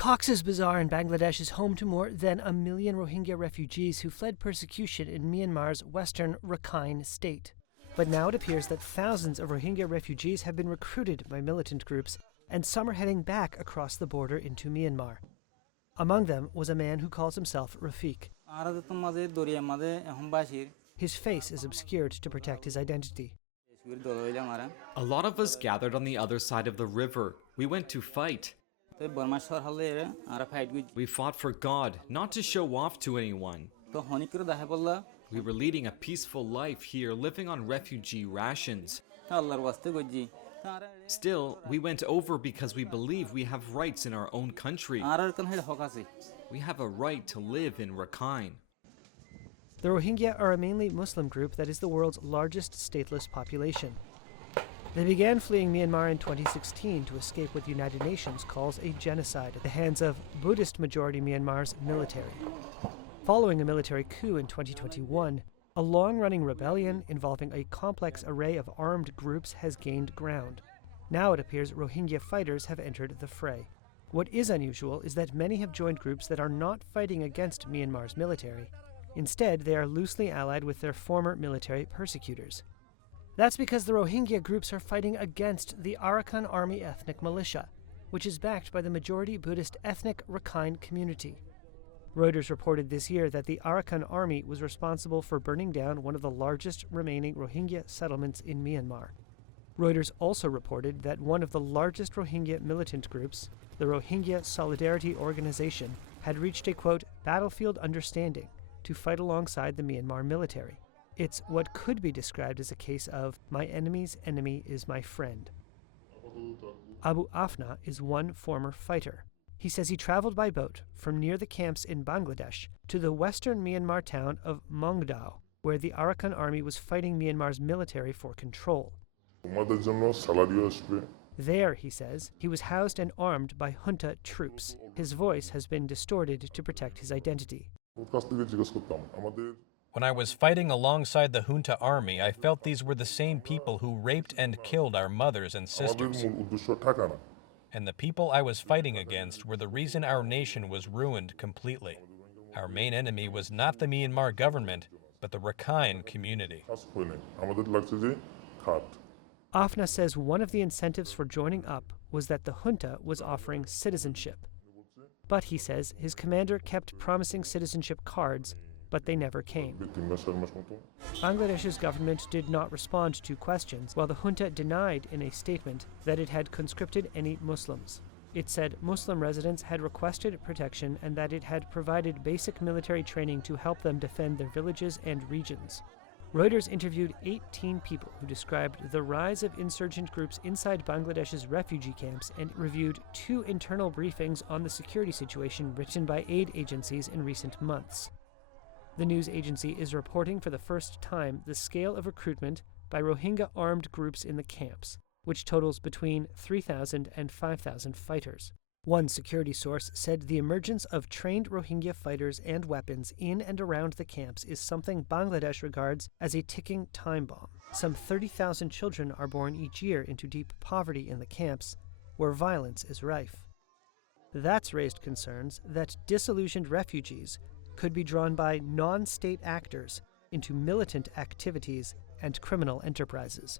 Cox's Bazar in Bangladesh is home to more than 1 million Rohingya refugees who fled persecution in Myanmar's western Rakhine state. But now it appears that thousands of Rohingya refugees have been recruited by militant groups, and some are heading back across the border into Myanmar. Among them was a man who calls himself Rafiq. His face is obscured to protect his identity. A lot of us gathered on the other side of the river. We went to fight. We fought for God, not to show off to anyone. We were leading a peaceful life here, living on refugee rations. Still, we went over because we believe we have rights in our own country. We have a right to live in Rakhine. The Rohingya are a mainly Muslim group that is the world's largest stateless population. They began fleeing Myanmar in 2016 to escape what the United Nations calls a genocide at the hands of Buddhist-majority Myanmar's military. Following a military coup in 2021, a long-running rebellion involving a complex array of armed groups has gained ground. Now it appears Rohingya fighters have entered the fray. What is unusual is that many have joined groups that are not fighting against Myanmar's military. Instead, they are loosely allied with their former military persecutors. That's because the Rohingya groups are fighting against the Arakan Army ethnic militia, which is backed by the majority Buddhist ethnic Rakhine community. Reuters reported this year that the Arakan Army was responsible for burning down one of the largest remaining Rohingya settlements in Myanmar. Reuters also reported that one of the largest Rohingya militant groups, the Rohingya Solidarity Organization, had reached a, quote, battlefield understanding to fight alongside the Myanmar military. It's what could be described as a case of my enemy's enemy is my friend. Abu Afna is one former fighter. He says he traveled by boat from near the camps in Bangladesh to the western Myanmar town of Mongdao, where the Arakan army was fighting Myanmar's military for control. There, he says, he was housed and armed by junta troops. His voice has been distorted to protect his identity. When I was fighting alongside the junta army, I felt these were the same people who raped and killed our mothers and sisters. And the people I was fighting against were the reason our nation was ruined completely. Our main enemy was not the Myanmar government, but the Rakhine community. Afna says one of the incentives for joining up was that the junta was offering citizenship. But he says his commander kept promising citizenship cards, but they never came. Bangladesh's government did not respond to questions, while the junta denied in a statement that it had conscripted any Muslims. It said Muslim residents had requested protection and that it had provided basic military training to help them defend their villages and regions. Reuters interviewed 18 people who described the rise of insurgent groups inside Bangladesh's refugee camps and reviewed 2 internal briefings on the security situation written by aid agencies in recent months. The news agency is reporting for the first time the scale of recruitment by Rohingya armed groups in the camps, which totals between 3,000 and 5,000 fighters. One security source said the emergence of trained Rohingya fighters and weapons in and around the camps is something Bangladesh regards as a ticking time bomb. Some 30,000 children are born each year into deep poverty in the camps, where violence is rife. That's raised concerns that disillusioned refugees could be drawn by non-state actors into militant activities and criminal enterprises.